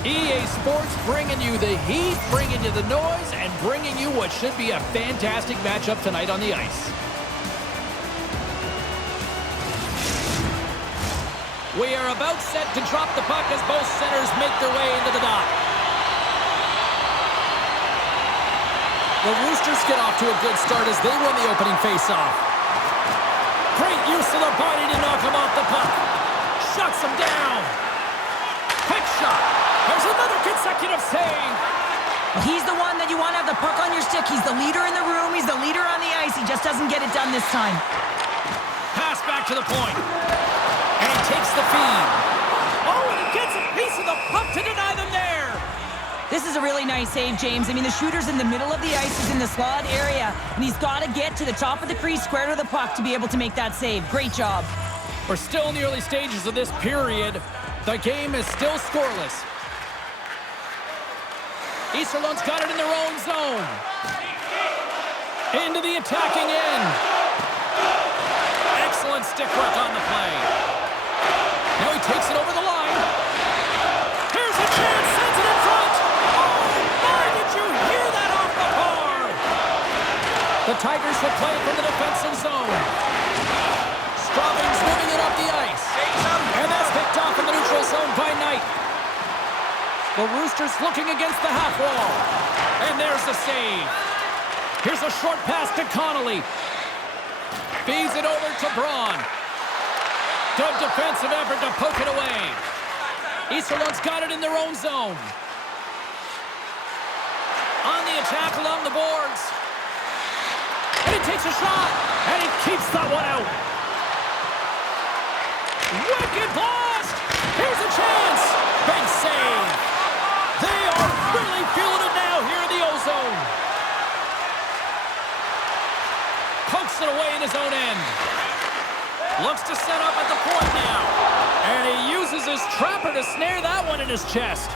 EA Sports bringing you the heat, bringing you the noise, and bringing you what should be a fantastic matchup tonight on the ice. We are about set to drop the puck as both centers make their way into the dot. The Roosters get off to a good start as they win the opening faceoff. Great use of the body to knock him off the puck. Shuts him down. Quick shot. There's another consecutive save. He's the one that you want to have the puck on your stick. He's the leader in the room. He's the leader on the ice. He just doesn't get it done this time. Pass back to the point. And he takes the feed. Oh, and he gets a piece of the puck to deny them there. This is a really nice save, James. I mean, the shooter's in the middle of the ice. He's in the slot area, and he's got to get to the top of the crease, square to the puck, to be able to make that save. Great job. We're still in the early stages of this period. The game is still scoreless. Iserlohn's got it in their own zone. Into the attacking end. Excellent stick work on the play. Now he takes it over the line. Here's a chance, sends it in front. Oh, my, did you hear that off the bar? The Tigers will play from the defensive zone. Straubing's moving it up the ice. And that's picked off in the neutral zone by Knight. The Roosters looking against the half wall. And there's the save. Here's a short pass to Connolly. Feeds it over to Braun. Good defensive effort to poke it away. Iserlohn's got it in their own zone. On the attack along the boards. And he takes a shot. And he keeps that one out. Wicked blast! Here's a chance! Big save! They are really feeling it now here in the O-zone. Pokes it away in his own end. Looks to set up at the point now. And he uses his trapper to snare that one in his chest.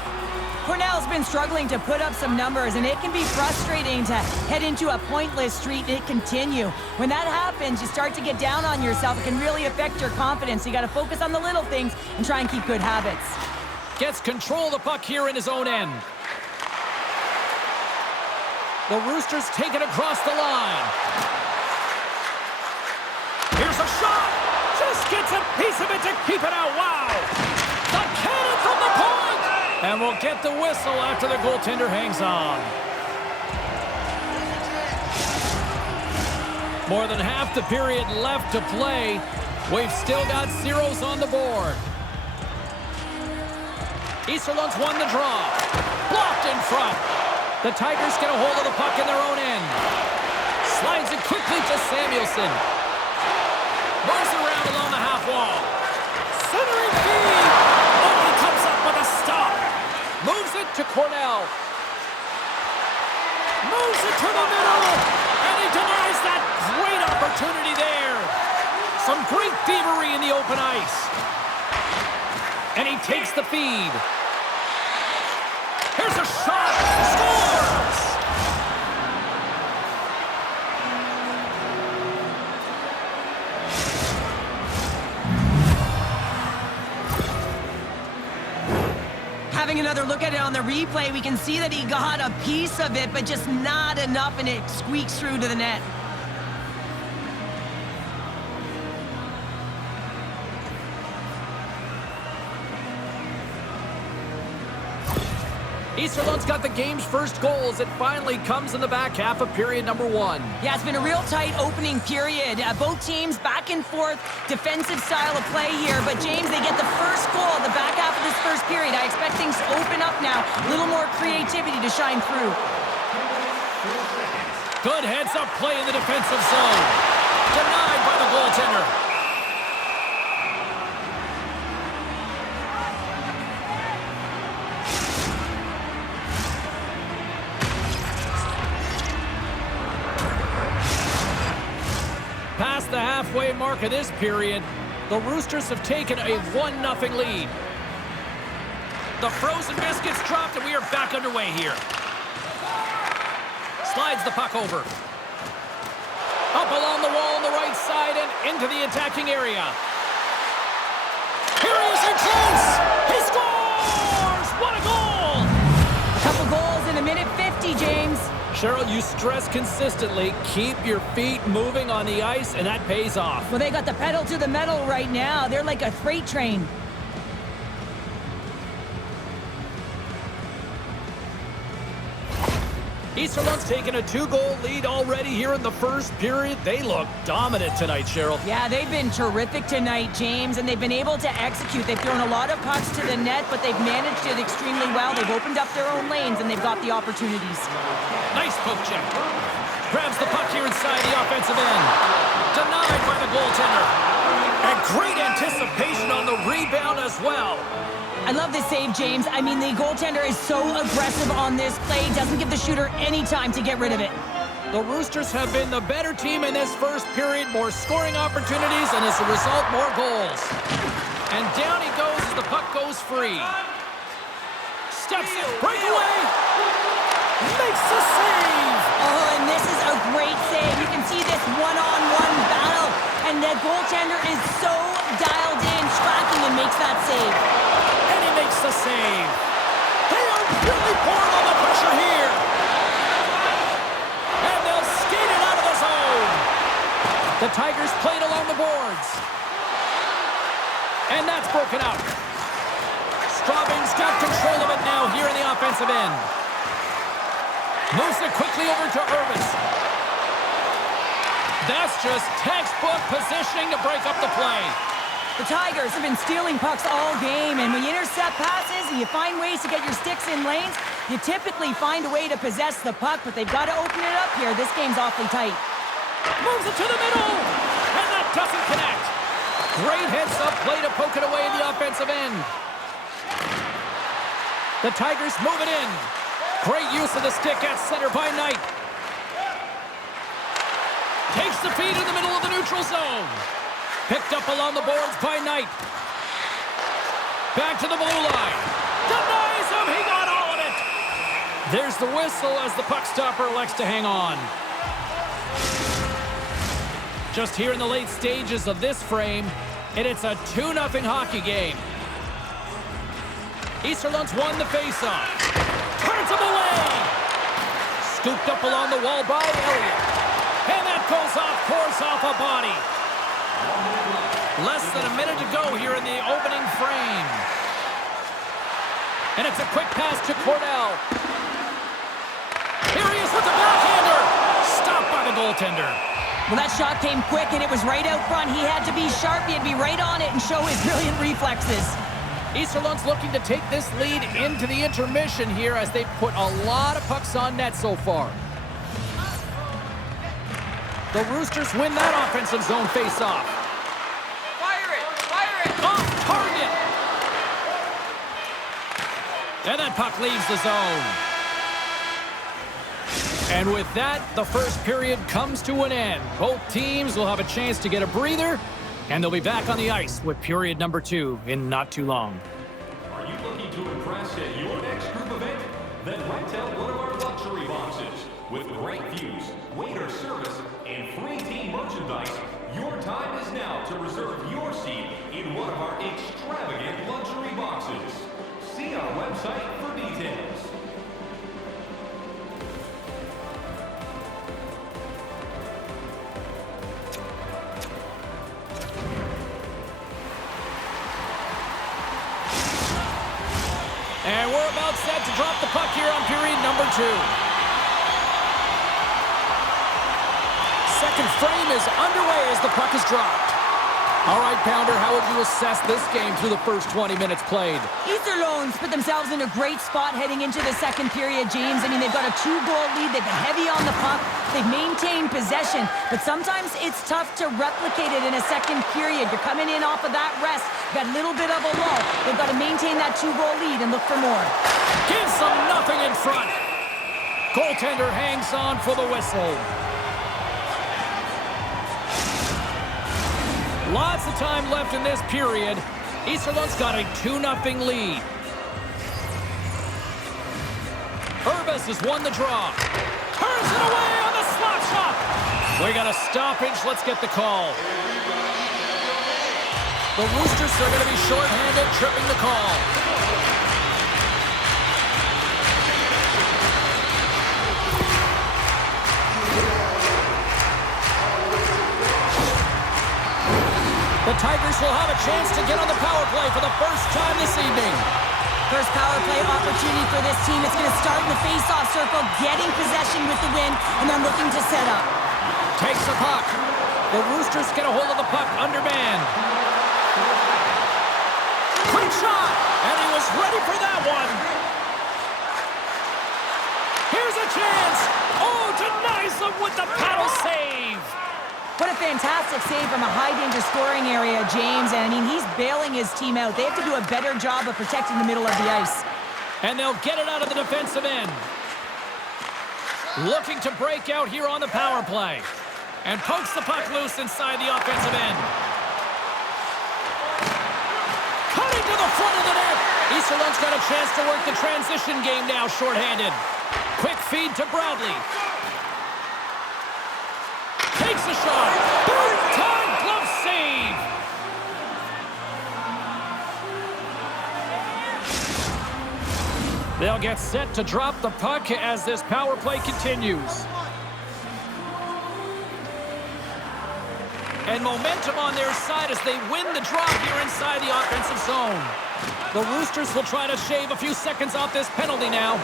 Cornell's been struggling to put up some numbers, and it can be frustrating to head into a pointless streak and continue. When that happens, you start to get down on yourself. It can really affect your confidence. You got to focus on the little things and try and keep good habits. Gets control of the puck here in his own end. The Roosters take it across the line. Here's a shot. Just gets a piece of it to keep it out. Wow. The cannon from the point. And we'll get the whistle after the goaltender hangs on. More than half the period left to play. We've still got zeros on the board. Iserlohn's won the draw. Blocked in front. The Tigers get a hold of the puck in their own end. Slides it quickly to Samuelson. Moves around along the half wall. Centering feed. Oh, he comes up with a stop. Moves it to Cornell. Moves it to the middle. And he denies that great opportunity there. Some great thievery in the open ice. And he takes the feed. Here's a shot. Scores! Having another look at it on the replay, we can see that he got a piece of it, but just not enough, and it squeaks through to the net. Iserlohn's got the game's first goal as it finally comes in the back half of period number 1. Yeah, it's been a real tight opening period. Both teams back and forth, defensive style of play here. But, James, they get the first goal at the back half of this first period. I expect things to open up now. A little more creativity to shine through. Good heads-up play in the defensive zone. Denied by the goaltender. Past the halfway mark of this period, the Roosters have taken a 1-0 lead. The frozen biscuits dropped, and we are back underway here. Slides the puck over. Up along the wall on the right side and into the attacking area. Here he is in close! He scores! What a goal! 50-50, James. Cheryl, you stress consistently, keep your feet moving on the ice, and that pays off. Well, they got the pedal to the metal right now. They're like a freight train. Iserlohn's taken a 2-goal lead already here in the first period. They look dominant tonight, Cheryl. Yeah, they've been terrific tonight, James, and they've been able to execute. They've thrown a lot of pucks to the net, but they've managed it extremely well. They've opened up their own lanes, and they've got the opportunities. Nice poke check. Grabs the puck here inside the offensive end. Denied by the goaltender. And great anticipation on the rebound as well. I love this save, James. I mean, the goaltender is so aggressive on this play. Doesn't give the shooter any time to get rid of it. The Roosters have been the better team in this first period. More scoring opportunities, and as a result, more goals. And down he goes as the puck goes free. Steps in, breakaway. Makes the save. Oh, and this is a great save. You can see this one-on-one battle. And the goaltender is so dialed in, tracking, and makes that save. Makes the save. They are really pouring on the pressure here. And they'll skate it out of the zone. The Tigers played along the boards. And that's broken up. Straubing's got control of it now here in the offensive end. Moves it quickly over to Urbas. That's just textbook positioning to break up the play. The Tigers have been stealing pucks all game, and when you intercept passes and you find ways to get your sticks in lanes, you typically find a way to possess the puck, but they've got to open it up here. This game's awfully tight. Moves it to the middle, and that doesn't connect. Great heads-up play to poke it away in the offensive end. The Tigers move it in. Great use of the stick at center by Knight. Takes the feed in the middle of the neutral zone. Picked up along the boards by Knight. Back to the blue line. Denies him. He got all of it. There's the whistle as the puck stopper elects to hang on. Just here in the late stages of this frame, and it's a 2-0 hockey game. Iserlohn's won the faceoff. Turns him away. Scooped up along the wall by Eliot. And that goes off course off a body. Less than a minute to go here in the opening frame. And it's a quick pass to Cordell. Here he is with the backhander. Stopped by the goaltender. Well, that shot came quick, and it was right out front. He had to be sharp. He had to be right on it and show his brilliant reflexes. Iserlohn's looking to take this lead into the intermission here as they put a lot of pucks on net so far. The Roosters win that offensive zone face-off. Off target. And that puck leaves the zone. And with that, the first period comes to an end. Both teams will have a chance to get a breather, and they'll be back on the ice with period number 2 in not too long. Are you looking to impress at your next group event? Then rent out one of our luxury boxes. With great views, waiter service, and free team merchandise, your time is now to reserve your seat in one of our extravagant luxury boxes. See our website for details. And we're about set to drop the puck here on period number 2. Second frame is underway as the puck is dropped. All right, Pounder, how would you assess this game through the first 20 minutes played? Iserlohn's put themselves in a great spot heading into the second period, James. I mean, they've got a 2-goal lead. They've been heavy on the puck. They've maintained possession. But sometimes it's tough to replicate it in a second period. You're coming in off of that rest. Got a little bit of a lull. They've got to maintain that 2-goal lead and look for more. Gives them nothing in front. Goaltender hangs on for the whistle. Lots of time left in this period. Iserlohn's got a 2-0 lead. Urbas has won the draw. Turns it away on the slap shot. We got a stoppage. Let's get the call. The Roosters are going to be shorthanded, tripping the call. Tigers will have a chance to get on the power play for the first time this evening. First power play opportunity for this team. It's going to start in the face-off circle, getting possession with the win, and then looking to set up. Takes the puck. The Roosters get a hold of the puck under man. Quick shot, and he was ready for that one. Here's a chance. Oh, denies him with the paddle save. What a fantastic save from a high-danger scoring area, James. And, I mean, he's bailing his team out. They have to do a better job of protecting the middle of the ice. And they'll get it out of the defensive end. Looking to break out here on the power play. And pokes the puck loose inside the offensive end. Cutting to the front of the net. Iserlohn's got a chance to work the transition game now, shorthanded. Quick feed to Bradley. Takes a shot. Third-time glove save. They'll get set to drop the puck as this power play continues. And momentum on their side as they win the draw here inside the offensive zone. The Roosters will try to shave a few seconds off this penalty now.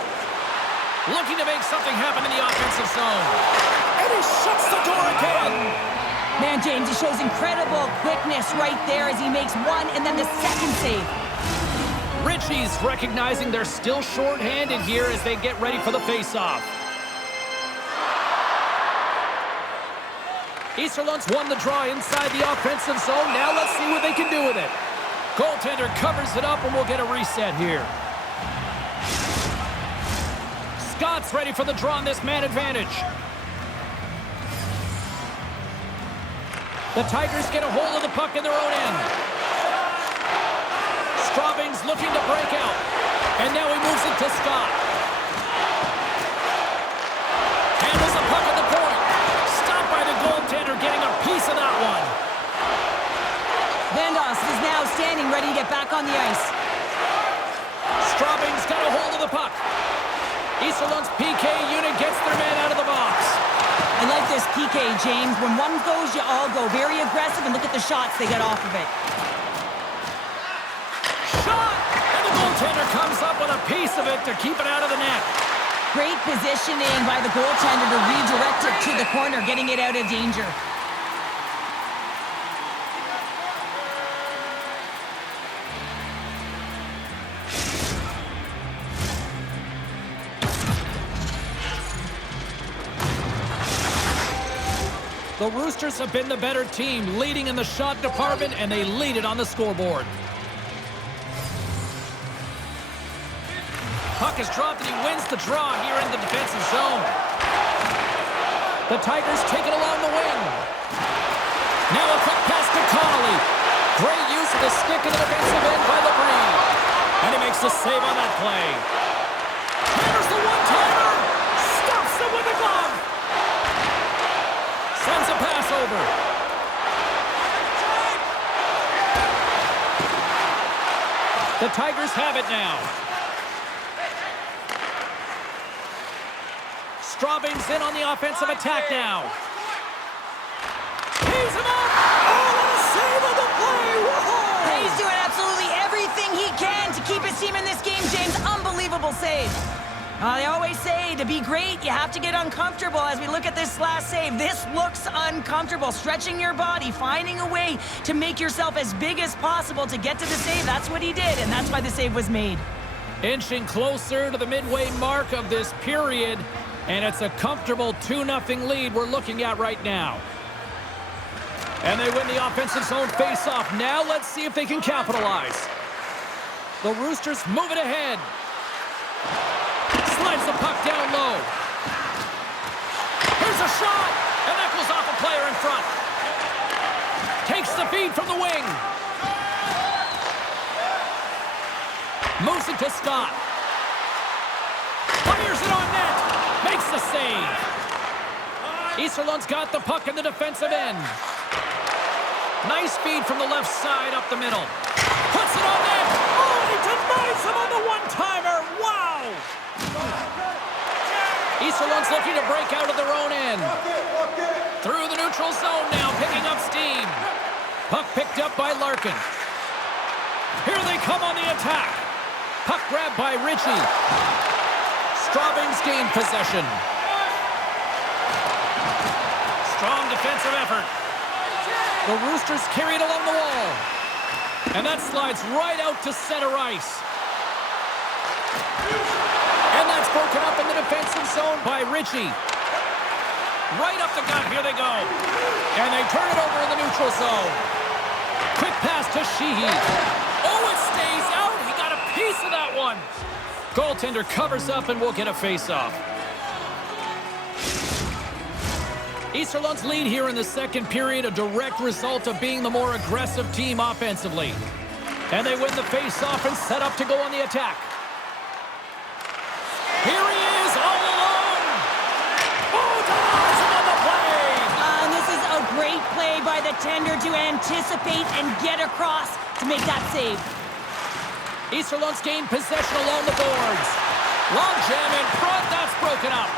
Looking to make something happen in the offensive zone. And he shuts the door again. Man, James, he shows incredible quickness right there as he makes one and then the second save. Ritchie's recognizing they're still short-handed here as they get ready for the face-off. Iserlohn's won the draw inside the offensive zone. Now let's see what they can do with it. Goaltender covers it up and we'll get a reset here. Scott's ready for the draw on this man advantage. The Tigers get a hold of the puck in their own end. Straubing's looking to break out. And now he moves it to Scott. Handles the puck at the point. Stopped by the goaltender, getting a piece of that one. Vandos is now standing ready to get back on the ice. Straubing's got a hold of the puck. Iserlohn's PK unit gets their man out of the box. I like this PK, James. When one goes, you all go. Very aggressive, and look at the shots they get off of it. Shot! And the goaltender comes up with a piece of it to keep it out of the net. Great positioning by the goaltender to redirect it to the corner, getting it out of danger. The Roosters have been the better team, leading in the shot department, and they lead it on the scoreboard. Puck is dropped, and he wins the draw here in the defensive zone. The Tigers take it along the wing. Now a quick pass to Colle. Great use of the stick in the defensive end by Labrie. And he makes the save on that play. Hammers the one-timer. Stops him with a glove. Sends a pass over. The Tigers have it now. Straubing's in on the offensive attack now. He's him up! Oh, what a save on the play! Whoa! He's doing absolutely everything he can to keep his team in this game, James. Unbelievable save. They always say to be great, you have to get uncomfortable. As we look at this last save, this looks uncomfortable. Stretching your body, finding a way to make yourself as big as possible to get to the save. That's what he did, and that's why the save was made. Inching closer to the midway mark of this period, and it's a comfortable 2-0 lead we're looking at right now. And they win the offensive zone face-off. Now let's see if they can capitalize. The Roosters move it ahead. Slides the puck down low. Here's a shot, and that goes off a player in front. Takes the feed from the wing. Moves it to Scott. Fires it on net. Makes the save. Iserlohn's got the puck in the defensive end. Nice feed from the left side up the middle. Puts it on net. Oh, he denies him on the one-timer. Wow! Iserlohn's looking to break out of their own end. Through the neutral zone now, picking up steam. Puck picked up by Larkin. Here they come on the attack. Puck grabbed by Ritchie. Straubing's gained possession. Strong defensive effort. The Roosters carry it along the wall. And that slides right out to center ice. And that's broken up in the defensive zone by Ritchie. Right up the gut, here they go. And they turn it over in the neutral zone. Quick pass to Sheehy. Oh, it stays out. He got a piece of that one. Goaltender covers up and we'll get a face-off. Iserlohn's lead here in the second period, a direct result of being the more aggressive team offensively. And they win the face-off and set up to go on the attack. Here he is, all alone. Oh, denies him on the play. And this is a great play by the tender to anticipate and get across to make that save. Iserlohn's gained possession along the boards. Long jam in front, that's broken up.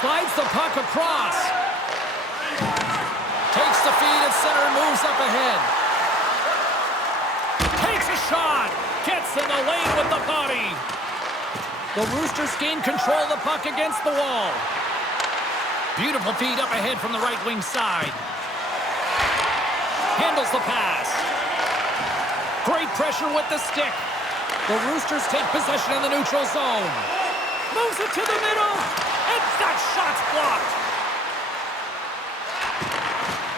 Slides the puck across. Takes the feed at center and moves up ahead. Takes a shot. Gets in the lane with the body. The Roosters gain control of the puck against the wall. Beautiful feed up ahead from the right wing side. Handles the pass. Great pressure with the stick. The Roosters take possession in the neutral zone. Moves it to the middle. And that shot's blocked.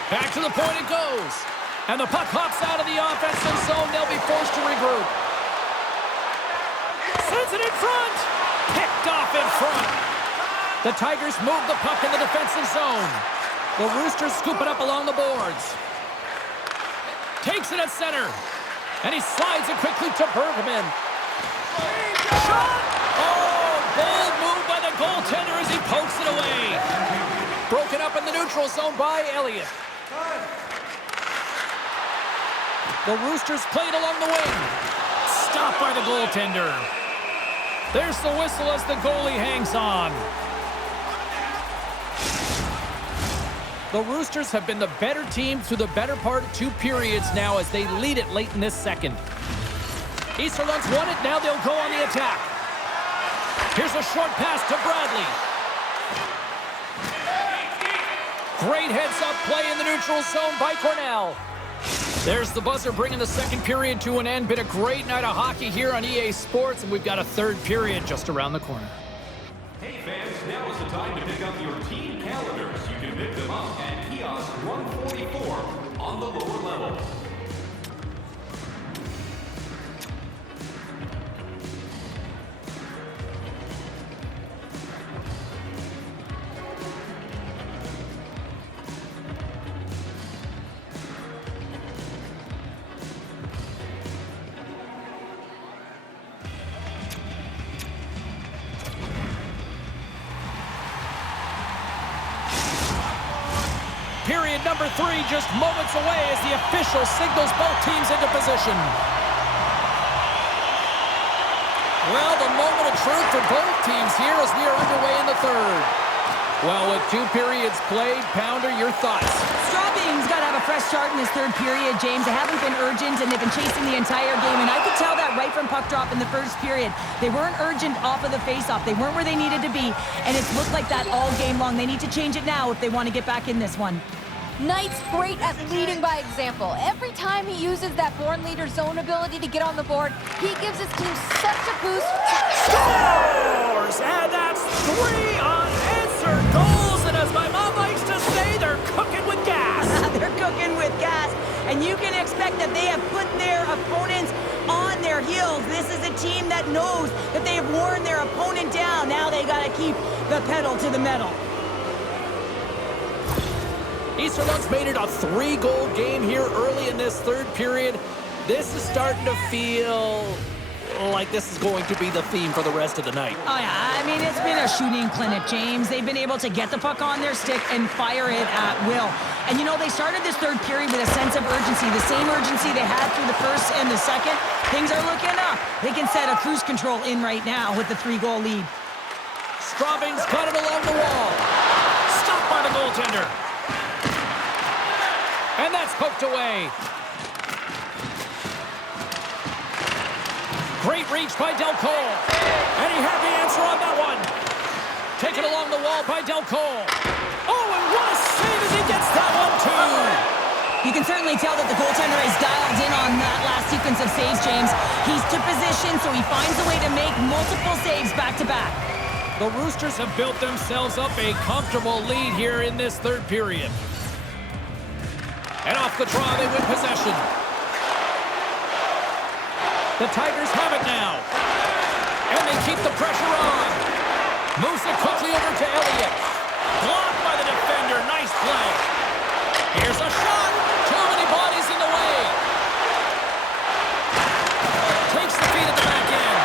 Back to the point it goes. And the puck hops out of the offensive zone. They'll be forced to regroup. Sends it in front. Picked off in front. The Tigers move the puck in the defensive zone. The Roosters scoop it up along the boards. Takes it at center. And he slides it quickly to Bergmann. Shot! Oh, bold move by the goaltender as he pokes it away. Broken up in the neutral zone by Eliot. The Roosters played along the wing. Stopped by the goaltender. There's the whistle as the goalie hangs on. The Roosters have been the better team through the better part of 2 periods now as they lead it late in this second. Iserlohn's won it, now they'll go on the attack. Here's a short pass to Bradley. Great heads-up play in the neutral zone by Cornell. There's the buzzer bringing the second period to an end. Been a great night of hockey here on EA Sports, and we've got a third period just around the corner. Hey fans, now is the time to pick up your team calendars. You can pick them up at kiosk 144 on the lower level. Period number 3 just moments away as the official signals both teams into position. Well, the moment of truth for both teams here as we are underway in the third. Well, with 2 periods played, Pounder, your thoughts? Straubing's got to have a fresh start in this third period, James. They haven't been urgent, and they've been chasing the entire game, and I could tell that right from puck drop in the first period. They weren't urgent off of the faceoff. They weren't where they needed to be, and it's looked like that all game long. They need to change it now if they want to get back in this one. Knight's great at leading by example. Every time he uses that born leader zone ability to get on the board, he gives his team such a boost. Scores! And that's 3 unanswered goals, and as my mom likes to say, they're cooking with gas. They're cooking with gas, and you can expect that they have put their opponents on their heels. This is a team that knows that they have worn their opponent down. Now they got to keep the pedal to the metal. Iserlohn's made it a 3-goal game here early in this third period. This is starting to feel like this is going to be the theme for the rest of the night. Oh, yeah. I mean, it's been a shooting clinic, James. They've been able to get the puck on their stick and fire it at will. And, you know, they started this third period with a sense of urgency, the same urgency they had through the first and the second. Things are looking up. They can set a cruise control in right now with the 3-goal lead. Straubing's got it along the wall. Stopped by the goaltender. And that knocked away. Great reach by Del Cole. And he had the answer on that one. Taken along the wall by Del Cole. Oh, and what a save as he gets that one, too. You can certainly tell that the goaltender is dialed in on that last sequence of saves, James. He's to position, so he finds a way to make multiple saves back-to-back. The Roosters have built themselves up a comfortable lead here in this third period. And off the draw, they win possession. The Tigers have it now. And they keep the pressure on. Moves it quickly over to Eliot. Blocked by the defender. Nice play. Here's a shot. Too many bodies in the way. Takes the feed at the back end.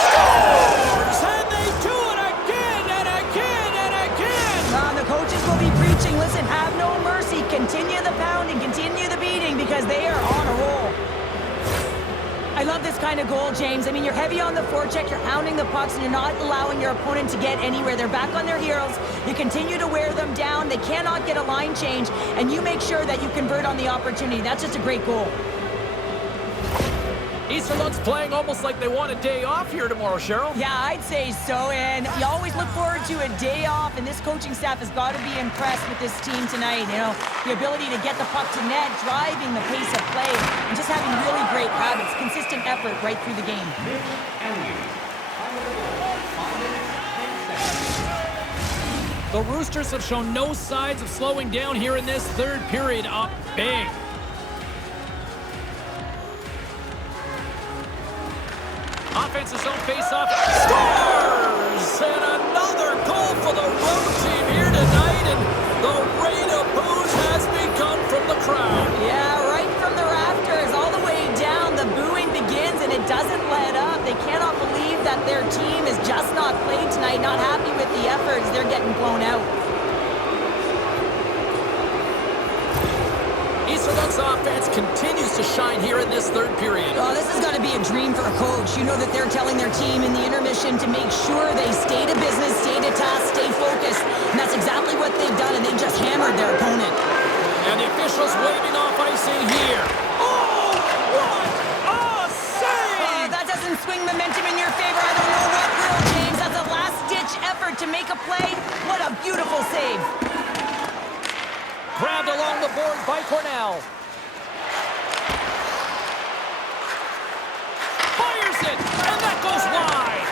Scores! And they do it again and again and again. The coaches will be preaching, listen, have no mercy. Continue the pounding, continue the beating, because they are on a roll. I love this kind of goal, James. I mean, you're heavy on the forecheck, you're hounding the pucks, and you're not allowing your opponent to get anywhere. They're back on their heels. You continue to wear them down. They cannot get a line change, and you make sure that you convert on the opportunity. That's just a great goal. Iserlohn's playing almost like they want a day off here tomorrow, Cheryl. Yeah, I'd say so, and you always look forward to a day off, and this coaching staff has got to be impressed with this team tonight. You know, the ability to get the puck to net, driving the pace of play, and just having really great habits, consistent effort right through the game. The Roosters have shown no signs of slowing down here in this third period, up big. Offensive zone face-off. Scores! And another goal for the road team here tonight, and the rain of boos has begun from the crowd. Yeah, right from the rafters, all the way down, the booing begins, and it doesn't let up. They cannot believe that their team is just not played tonight, not happy with the efforts. They're getting blown out. Iserlohn's offense continues to shine here in this third period. Oh, this has got to be a dream for a coach. You know that they're telling their team in the intermission to make sure they stay to business, stay to task, stay focused. And that's exactly what they've done, and they just hammered their opponent. And the officials waving off icing here. Oh, what a save! That doesn't swing momentum in your favor. I don't know what will, James. That's a last-ditch effort to make a play. What a beautiful save. Grabbed along the boards by Cornell. Fires it, and that goes wide.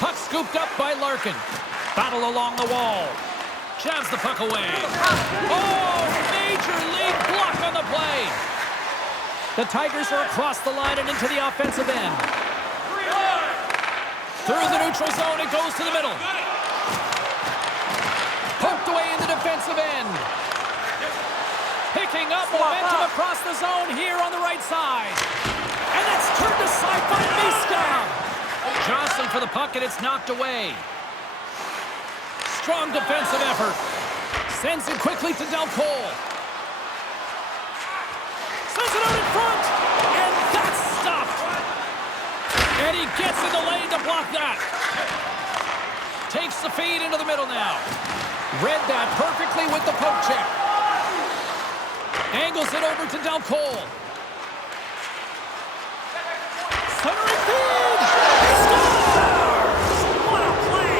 Puck scooped up by Larkin. Battle along the wall. Jabs the puck away. Oh, major league block on the play. The Tigers are across the line and into the offensive end. Through the neutral zone, it goes to the middle. Poked away in the defensive end. Picking up momentum across the zone here on the right side. And it's turned aside by Miska. Johnson for the puck, and it's knocked away. Strong defensive effort. Sends it quickly to Del Cole. Sends it out in front. And that's stopped. And he gets in the lane to block that. Takes the feed into the middle now. Read that perfectly with the poke check. Angles it over to Del Cole. Centering feed! He scores! What a play!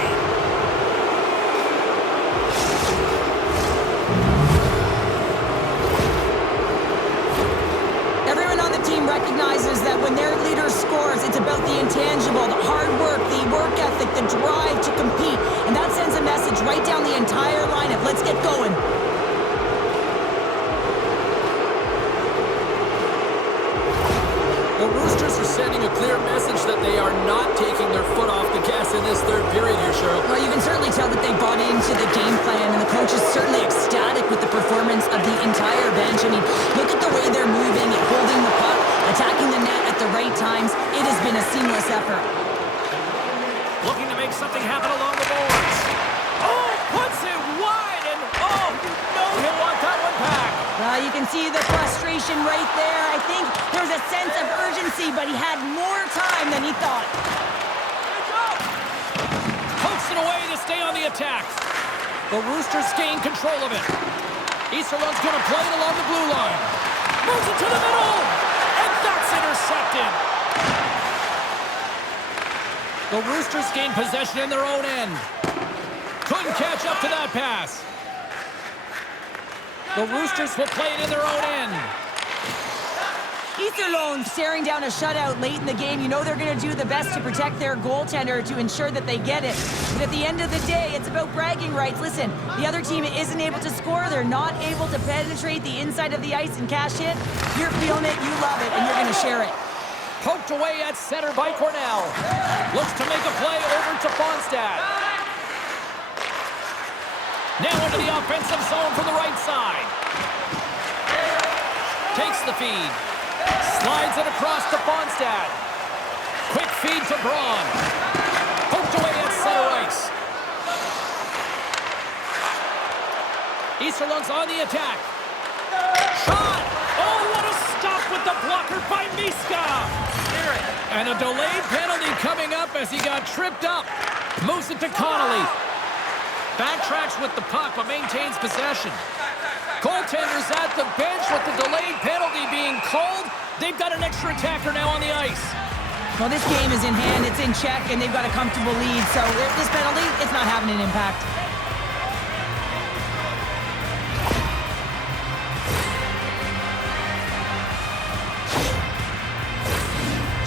Everyone on the team recognizes that when their leader scores, it's about the intangible, the hard work, the work ethic, the drive to compete. And that sends a message right down the entire lineup. Let's get going. The Roosters are sending a clear message that they are not taking their foot off the gas in this third period here, Cheryl. Well, you can certainly tell that they bought into the game plan, and the coach is certainly ecstatic with the performance of the entire bench. I mean, look at the way they're moving and holding the puck, attacking the net at the right times. It has been a seamless effort. Looking to make something happen along the boards. Oh, puts it wide, and oh, you know he'll want that one back. You can see the frustration right there. I think there's a sense of urgency, but he had more time than he thought. Pokes it away to stay on the attack. The Roosters gain control of it. Iserlohn's going to play it along the blue line. Moves it to the middle. And that's intercepted. The Roosters gain possession in their own end. Couldn't catch up to that pass. The Roosters will play it in their own end. Iserlohn staring down a shutout late in the game. You know they're going to do the best to protect their goaltender to ensure that they get it. But at the end of the day, it's about bragging rights. Listen, the other team isn't able to score. They're not able to penetrate the inside of the ice and cash in. You're feeling it, you love it, and you're going to share it. Poked away at center by Cornell. Looks to make a play over to Fonstad. Now into the offensive zone from the right side. Takes the feed. Slides it across to Fonstad. Quick feed to Braun. Poked away at center ice. Iserlohn's on the attack. Shot! Oh, what a stop with the blocker by Miska! And a delayed penalty coming up as he got tripped up. Moves it to Connolly. Backtracks with the puck, but maintains possession. Goaltenders at the bench with the delayed penalty being called. They've got an extra attacker now on the ice. Well, this game is in hand, it's in check, and they've got a comfortable lead. So this penalty, it's not having an impact.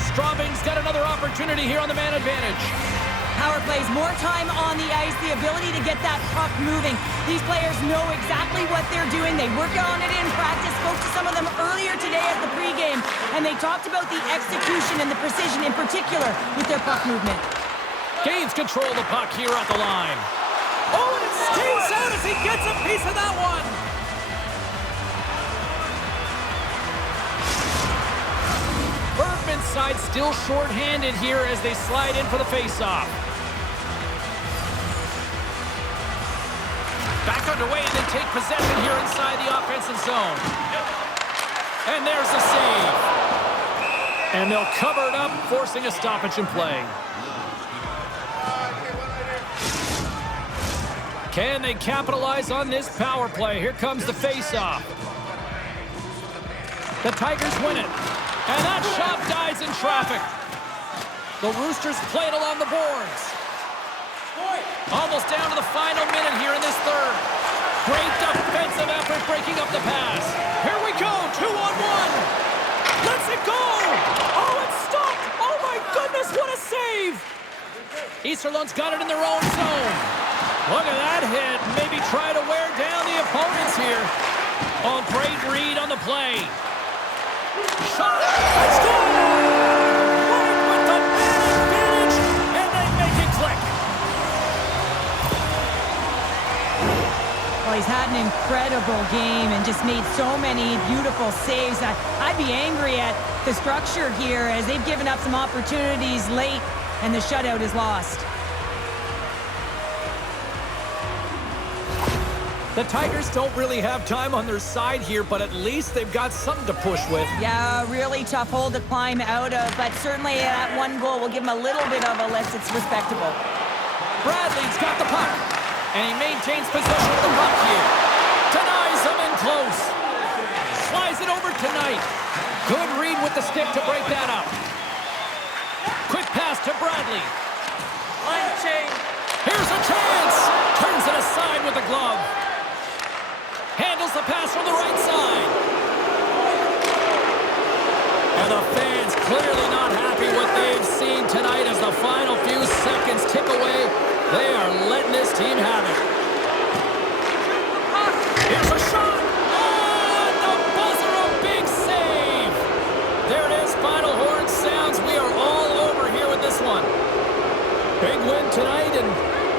Straubing's got another opportunity here on the man advantage. Power plays, more time on the ice, the ability to get that puck moving. These players know exactly what they're doing. They work on it in practice. Spoke to some of them earlier today at the pregame, and they talked about the execution and the precision in particular with their puck movement. Gains control of the puck here at the line. Oh, and it stays out as he gets a piece of that one. Bergman's side still short-handed here as they slide in for the face-off. Back underway, they take possession here inside the offensive zone. And there's the save. And they'll cover it up, forcing a stoppage in play. Can they capitalize on this power play? Here comes the face-off. The Tigers win it. And that shot dies in traffic. The Roosters play it along the boards. Almost down to the final minute here in this third. Great defensive effort breaking up the pass. Here we go, 2-on-1. Let's it go. Oh, it's stopped. Oh, my goodness, what a save. Iserlohn's got it in their own zone. Look at that hit. Maybe try to wear down the opponents here. Oh, great read on the play. Shot. Let's go. Right with the man advantage, and they make it click. Well, he's had an incredible game and just made so many beautiful saves. I'd be angry at the structure here as they've given up some opportunities late, and the shutout is lost. The Tigers don't really have time on their side here, but at least they've got something to push with. Yeah, really tough hole to climb out of, but certainly that one goal will give him a little bit of a lift. It's respectable. Bradley's got the puck, and he maintains possession of the puck here. Denies him in close. Slides it over tonight. Good read with the stick to break that up. Quick pass to Bradley. Line change. Here's a chance. Turns it aside with the glove. Handles the pass from the right side. And the fans clearly not happy what they've seen tonight as the final few seconds tick away. They are letting this team have it. Here's a shot. And the buzzer, a big save. There it is, final horn sounds. We are all over here with this one. Big win tonight, and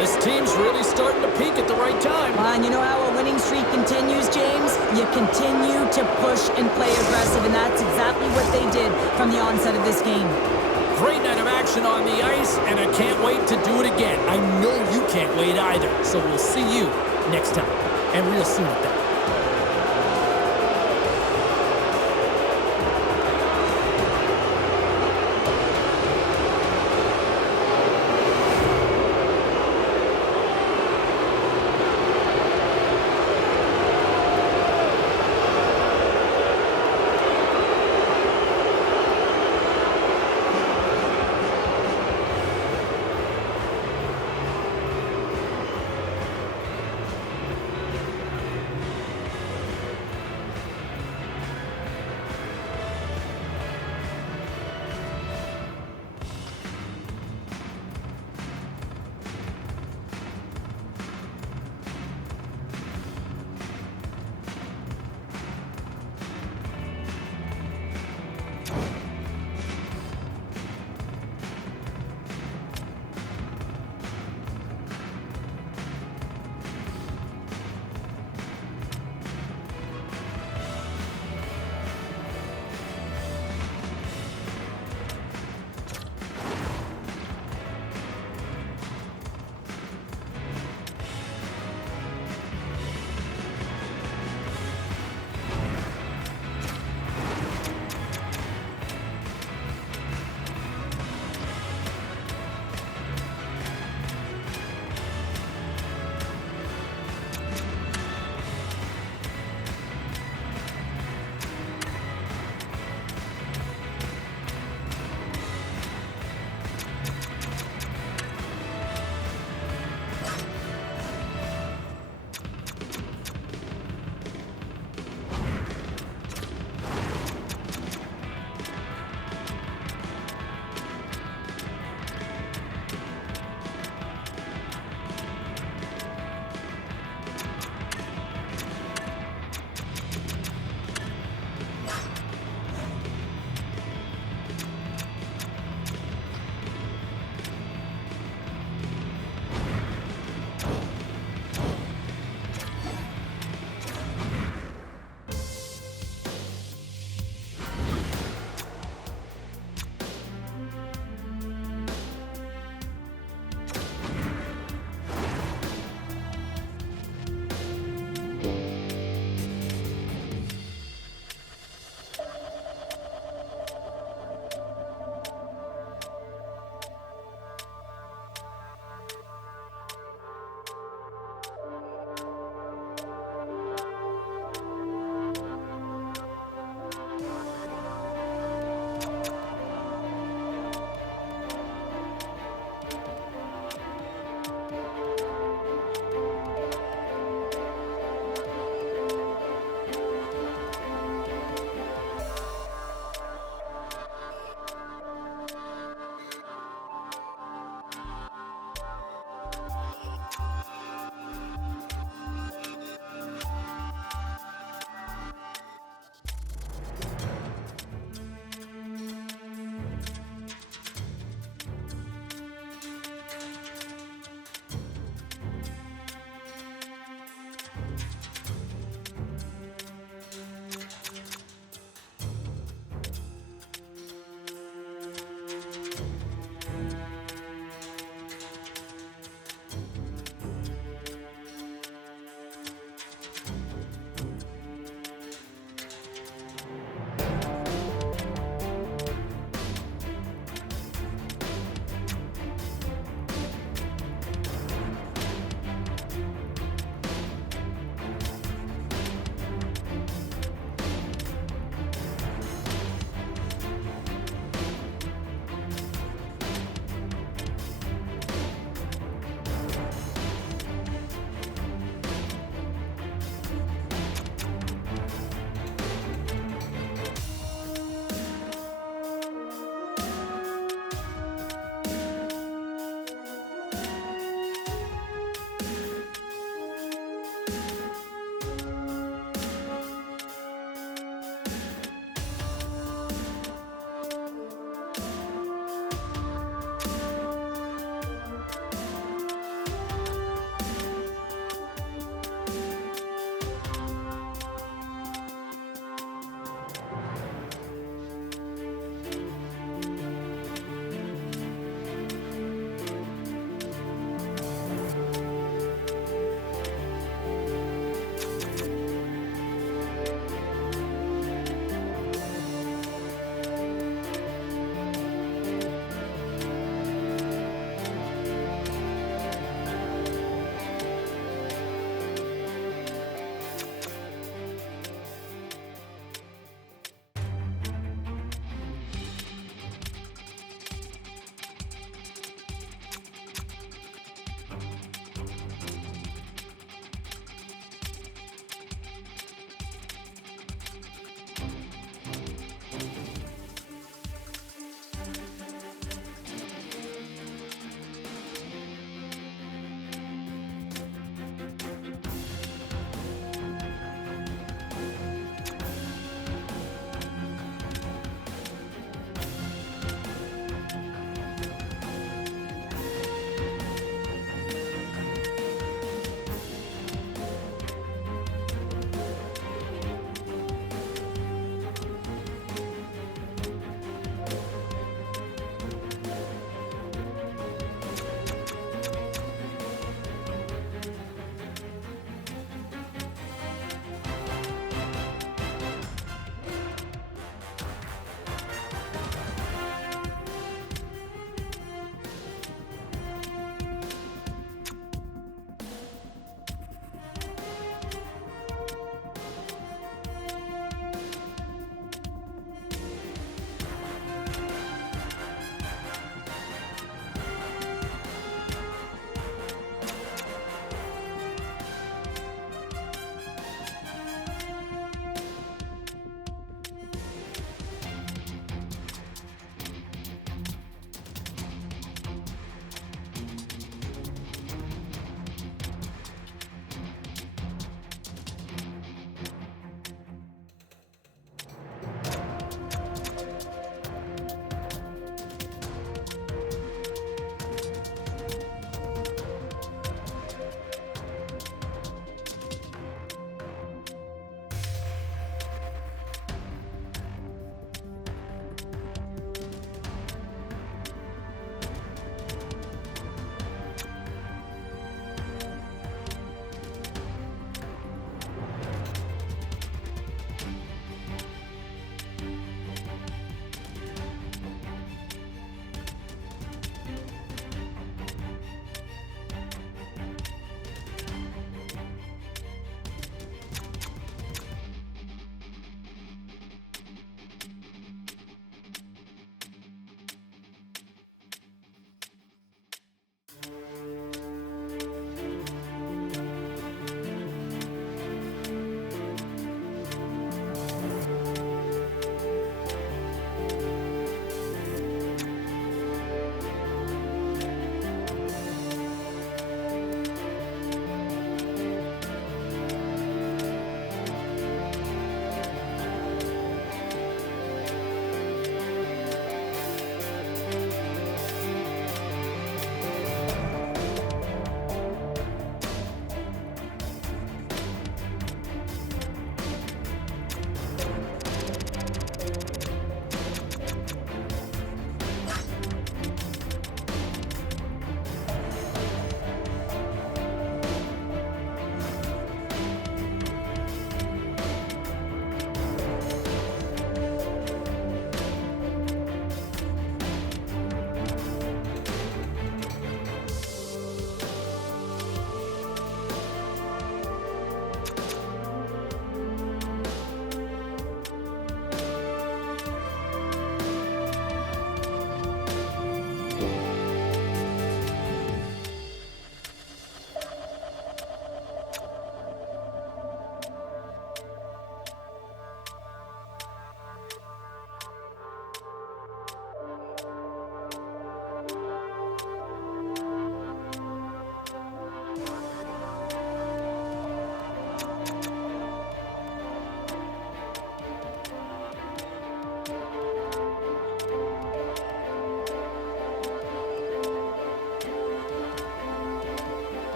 this team's really starting to peak at the right time. And you know how a winning streak continues, James? You continue to push and play aggressive, and that's exactly what they did from the onset of this game. Great night of action on the ice, and I can't wait to do it again. I know you can't wait either, so we'll see you next time, and real soon at that.